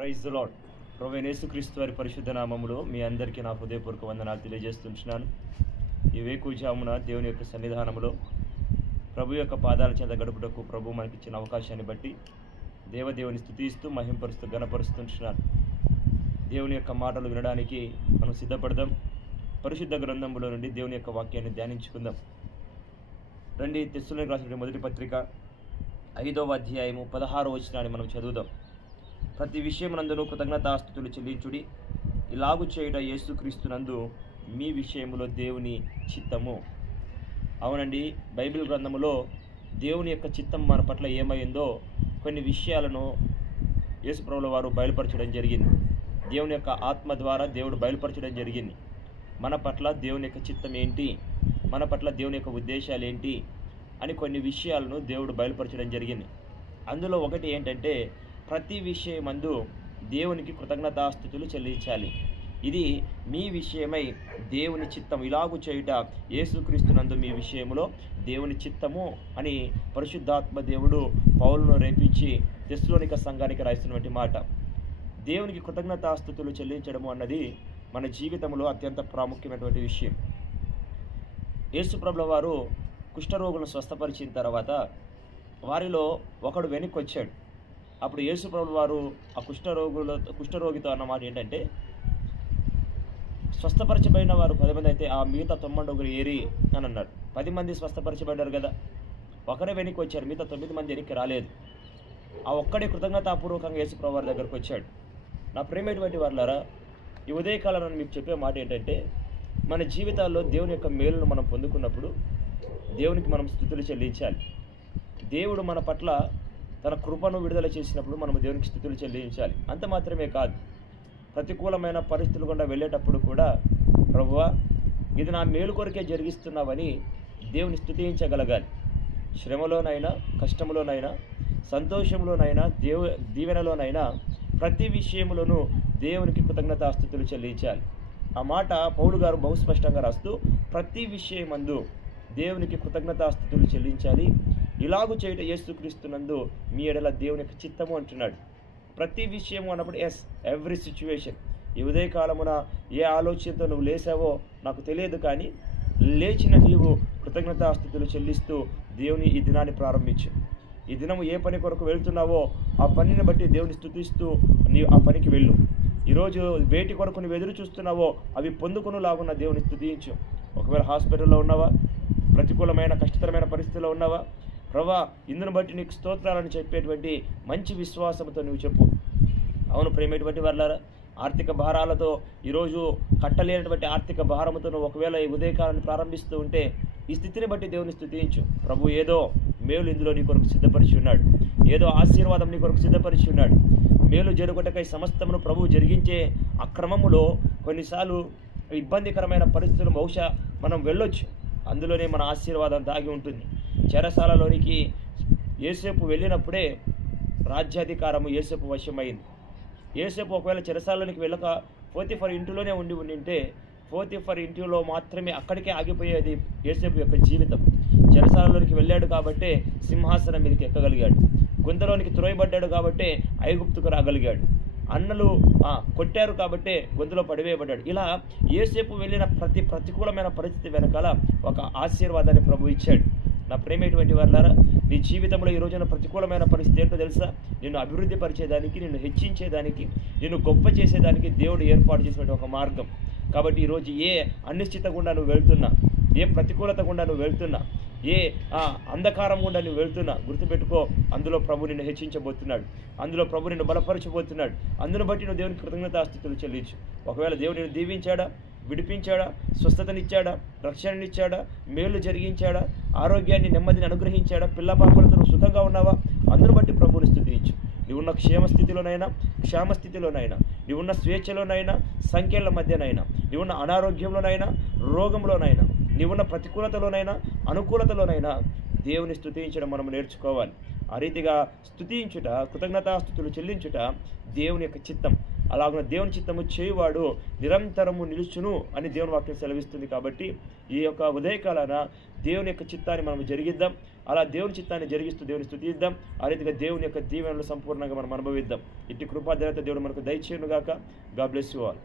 Praise the lord. ప్రభువైన యేసుక్రీస్తు వారి పరిశుద్ధ నామములో మీ అందరికీ నా హృదయపూర్వక వందనాలు తెలియజేస్తున్నాను. ఈ వేకువజామున దేవుని యొక్క సన్నిధానములో ప్రభు యొక్క పాదాల చెంత గడుపుటకు ప్రభు మనకిచ్చిన అవకాశాన్ని బట్టి దేవదేవుని స్తుతిస్తూ మహింపరుస్తూ ఘనపరుస్తుంటున్నాను. దేవుని యొక్క మాటలు వినడానికి మనం సిద్ధపడదాం. పరిశుద్ధ గ్రంథములో నుండి దేవుని యొక్క వాక్యాన్ని ధ్యానించుకుందాం. రండి, తెస్సలోనికీయులకు రాసిన మొదటి పత్రిక 5వ అధ్యాయము 16వ వచనాన్ని మనం చదువుదాం. ప్రతి విషయమునందును కృతజ్ఞతాస్తుతులు చెల్లించుడి, ఇలాగు చేయుట యేసుక్రీస్తునందు మీ విషయములో దేవుని చిత్తము. అవునండి, బైబిల్ గ్రంథములో దేవుని యొక్క చిత్తం మన పట్ల ఏమైందో కొన్ని విషయాలను యేసుప్రభుల వారు బయలుపరచడం జరిగింది. దేవుని యొక్క ఆత్మ ద్వారా దేవుడు బయలుపరచడం జరిగింది. మన పట్ల దేవుని యొక్క చిత్తం ఏంటి, మన పట్ల దేవుని యొక్క ఉద్దేశాలు ఏంటి అని కొన్ని విషయాలను దేవుడు బయలుపరచడం జరిగింది. అందులో ఒకటి ఏంటంటే, ప్రతి విషయమందు దేవునికి కృతజ్ఞతాస్తుతులు చెల్లించాలి. ఇది మీ విషయమై దేవుని చిత్తం, ఇలాగు చేయుట యేసుక్రీస్తునందు మీ విషయంలో దేవుని చిత్తము అని పరిశుద్ధాత్మ దేవుడు పౌలును రేపించి తెస్సలోనిక సంఘానికి రాస్తున్నటువంటి మాట. దేవునికి కృతజ్ఞతాస్తుతులు చెల్లించడము అన్నది మన జీవితంలో అత్యంత ప్రాముఖ్యమైనటువంటి విషయం. యేసుప్రభుల వారు కుష్ఠరోగులను స్వస్థపరిచిన తర్వాత వారిలో ఒకడు వెనక్కి వచ్చాడు. అప్పుడు యేసుప్రభుల వారు ఆ కుష్ఠరోగితో అన్నమాట ఏంటంటే, స్వస్థపరచబడిన వారు 10 మంది అయితే ఆ మిగతా 9 ఏరి అని అన్నాడు. 10 మంది స్వస్థపరచబడ్డారు కదా, ఒకరే వెనక్కి వచ్చారు, మిగతా 9 మంది వెనక్కి రాలేదు. ఆ ఒక్కడే కృతజ్ఞతాపూర్వకంగా యేసుప్రభుల వారి దగ్గరకు వచ్చాడు. నా ప్రేమైనటువంటి వారులారా, ఈ ఉదయకాలం మీకు చెప్పే మాట ఏంటంటే, మన జీవితాల్లో దేవుని యొక్క మేలును మనం పొందుకున్నప్పుడు దేవునికి మనం స్తుతులు చెల్లించాలి. దేవుడు మన పట్ల తన కృపను విడుదల చేసినప్పుడు మనం దేవునికి స్తుతులు చెల్లించాలి. అంత మాత్రమే కాదు, ప్రతికూలమైన పరిస్థితులు గుండా వెళ్ళేటప్పుడు కూడా ప్రభువా ఇది నా మేలు కొరకే జరిగిస్తున్నావని దేవుని స్తుతించగలగాలి. శ్రమలోనైనా, కష్టంలోనైనా, సంతోషంలోనైనా, దీవెనలోనైనా ప్రతి విషయంలోనూ దేవునికి కృతజ్ఞతాస్తుతులు చెల్లించాలి. ఆ మాట పౌలు గారు బహు స్పష్టంగా రాస్తూ, ప్రతి విషయమందు దేవునికి కృతజ్ఞతాస్తుతులు చెల్లించాలి, ఇలాగు చేయుట యేసుక్రీస్తునందు మీ ఎడల దేవుని యొక్క చిత్తము అంటున్నాడు. ప్రతి విషయము అన్నప్పుడు ఎవ్రీ సిచ్యువేషన్. ఈ ఉదయకాలమున ఏ ఆలోచనతో నువ్వు లేసావో నాకు తెలియదు, కానీ లేచిన నీవు కృతజ్ఞతాస్తుతులు చెల్లిస్తూ దేవుని ఈ దినాన్ని ప్రారంభించు. ఈ దినము ఏ పని కొరకు వెళ్తున్నావో ఆ పనిని బట్టి దేవుని స్తుతిస్తూ నీవు ఆ పనికి వెళ్ళు. ఈరోజు వేటి కొరకు నువ్వు ఎదురు చూస్తున్నావో అవి పొందుకునేలాగున్న దేవుని స్తుతించు. ఒకవేళ హాస్పిటల్లో ఉన్నావా, ప్రతికూలమైన కష్టతరమైన పరిస్థితుల్లో ఉన్నావా, ప్రభువా ఇందును బట్టి నీకు స్తోత్రాలను చెప్పేటువంటి మంచి విశ్వాసంతో నువ్వు చెప్పు. అవును ప్రేమేటువంటి వారులారా, ఆర్థిక భారాలతో ఈరోజు కట్టలేనటువంటి ఆర్థిక భారముతో నువ్వు ఒకవేళ ఈ ఉదయకాలాన్ని ప్రారంభిస్తూ ఉంటే ఈ స్థితిని బట్టి దేవుని స్తుతించు. ప్రభు ఏదో మేలు ఇందులో నీ కొరకు సిద్ధపరిచి ఉన్నాడు, ఏదో ఆశీర్వాదం నీ కొరకు సిద్ధపరిచి ఉన్నాడు. మేలు జరుగుటకై సమస్తమును ప్రభువు జరిగించే అక్రమములో కొన్నిసార్లు ఇబ్బందికరమైన పరిస్థితులు బహుశా మనం వెళ్ళొచ్చు, అందులోనే మన ఆశీర్వాదం దాగి ఉంటుంది. చెరసాలలోనికి యోసేపు వెళ్ళినప్పుడే రాజ్యాధికారము యోసేపు వశమైంది. యోసేపు ఒకవేళ చెరసాలలోనికి వెళ్ళక పోతిఫర్ ఇంటిలోనే ఉంటే పోతిఫర్ ఇంటిలో మాత్రమే అక్కడికే ఆగిపోయేది యోసేపు యొక్క జీవితం. చెరసాలలోనికి వెళ్ళాడు కాబట్టే సింహాసనం మీదకి ఎక్కగలిగాడు, గుంతలోనికి త్రోయబడ్డాడు కాబట్టే ఐగుప్తుకు రాగలిగాడు, అన్నలు కొట్టారు కాబట్టే గొంతులో పడివేయబడ్డాడు. ఇలా యోసేపు వెళ్ళిన ప్రతి ప్రతికూలమైన పరిస్థితి వెనకాల ఒక ఆశీర్వాదాన్ని ప్రభు ఇచ్చాడు. నా ప్రేమేటువంటి వారులారా, నీ జీవితంలో ఈ రోజున ప్రతికూలమైన పరిస్థితి ఏంటో తెలుసా? నిన్ను అభివృద్ధి పరిచేదానికి, నిన్ను హెచ్చించేదానికి, నిన్ను గొప్ప చేసేదానికి దేవుడు ఏర్పాటు చేసినటువంటి ఒక మార్గం. కాబట్టి ఈరోజు ఏ అనిశ్చిత గుండా నువ్వు వెళ్తున్నా, ఏ ప్రతికూలత గుండా నువ్వు వెళ్తున్నా, ఏ అంధకారం గుండా నువ్వు వెళ్తున్నా, గుర్తుపెట్టుకో, అందులో ప్రభు నిన్ను హెచ్చించబోతున్నాడు, అందులో ప్రభు నిన్ను బలపరచబోతున్నాడు. అందును బట్టి నువ్వు దేవునికి కృతజ్ఞతాస్తుతులు చెల్లించు. ఒకవేళ దేవుడు నిన్ను దీవించాడా, విడిపించాడా, స్వస్థతనిచ్చాడా, రక్షణనిచ్చాడా, మేలు జరిగించాడా, ఆరోగ్యాన్ని నెమ్మదిని అనుగ్రహించాడా, పిల్లపాపలతో నువ్వు సుఖంగా ఉన్నావా, అందును బట్టి ప్రభువుని స్తుతించు. నీవున్న క్షేమస్థితిలోనైనా, క్షేమస్థితిలోనైనా, నీవున్న స్వేచ్ఛలోనైనా, సంఖ్యల మధ్యనైనా, నీవున్న అనారోగ్యంలోనైనా, రోగంలోనైనా, నీవున్న ప్రతికూలతలోనైనా, అనుకూలతలోనైనా దేవుని స్తుతించడం మనం నేర్చుకోవాలి. ఆ రీతిగా స్తుతించుట, కృతజ్ఞతాస్తుతులు చెల్లించుట దేవుని యొక్క చిత్తం. అలాగున దేవుని చిత్తము చేయువాడు నిరంతరము నిలుచును అని దేవుని వాక్యం సెలవిస్తుంది. కాబట్టి ఈ యొక్క ఉదయకాలాన దేవుని యొక్క చిత్తాన్ని మనం జరిగిద్దాం. అలా దేవుని చిత్తాన్ని జరిగిస్తూ దేవుని స్తుతిద్దాం. ఆ రీతిగా దేవుని యొక్క దీవెనలు సంపూర్ణంగా మనం అనుభవిద్దాం. ఇట్టి కృపాదేవత దేవుడు మనకు దయచేయును గాక. God bless you all.